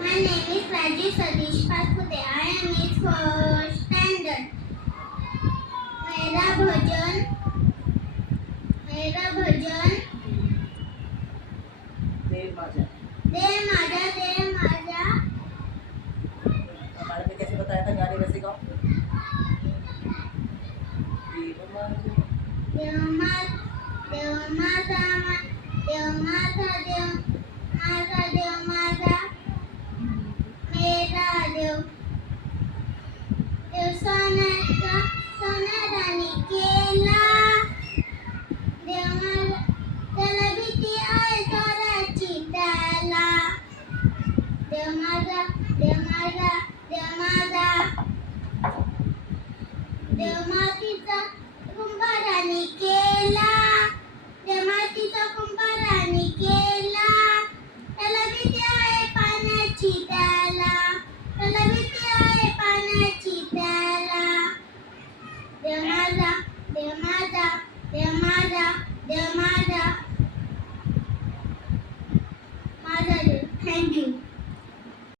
My name is Rajiv Satish Paspute. I am in first standard. मेरा भजन देव माझा। दे माझा हमारे में कैसे बताया था गाने वैसे गाओ। देव माझा देव माझा मेरा देव सोन्यारानी केला देव माझा त्याला भीती आहे चोराची त्याला देव माझा देव मातीचा कुंभाराने केला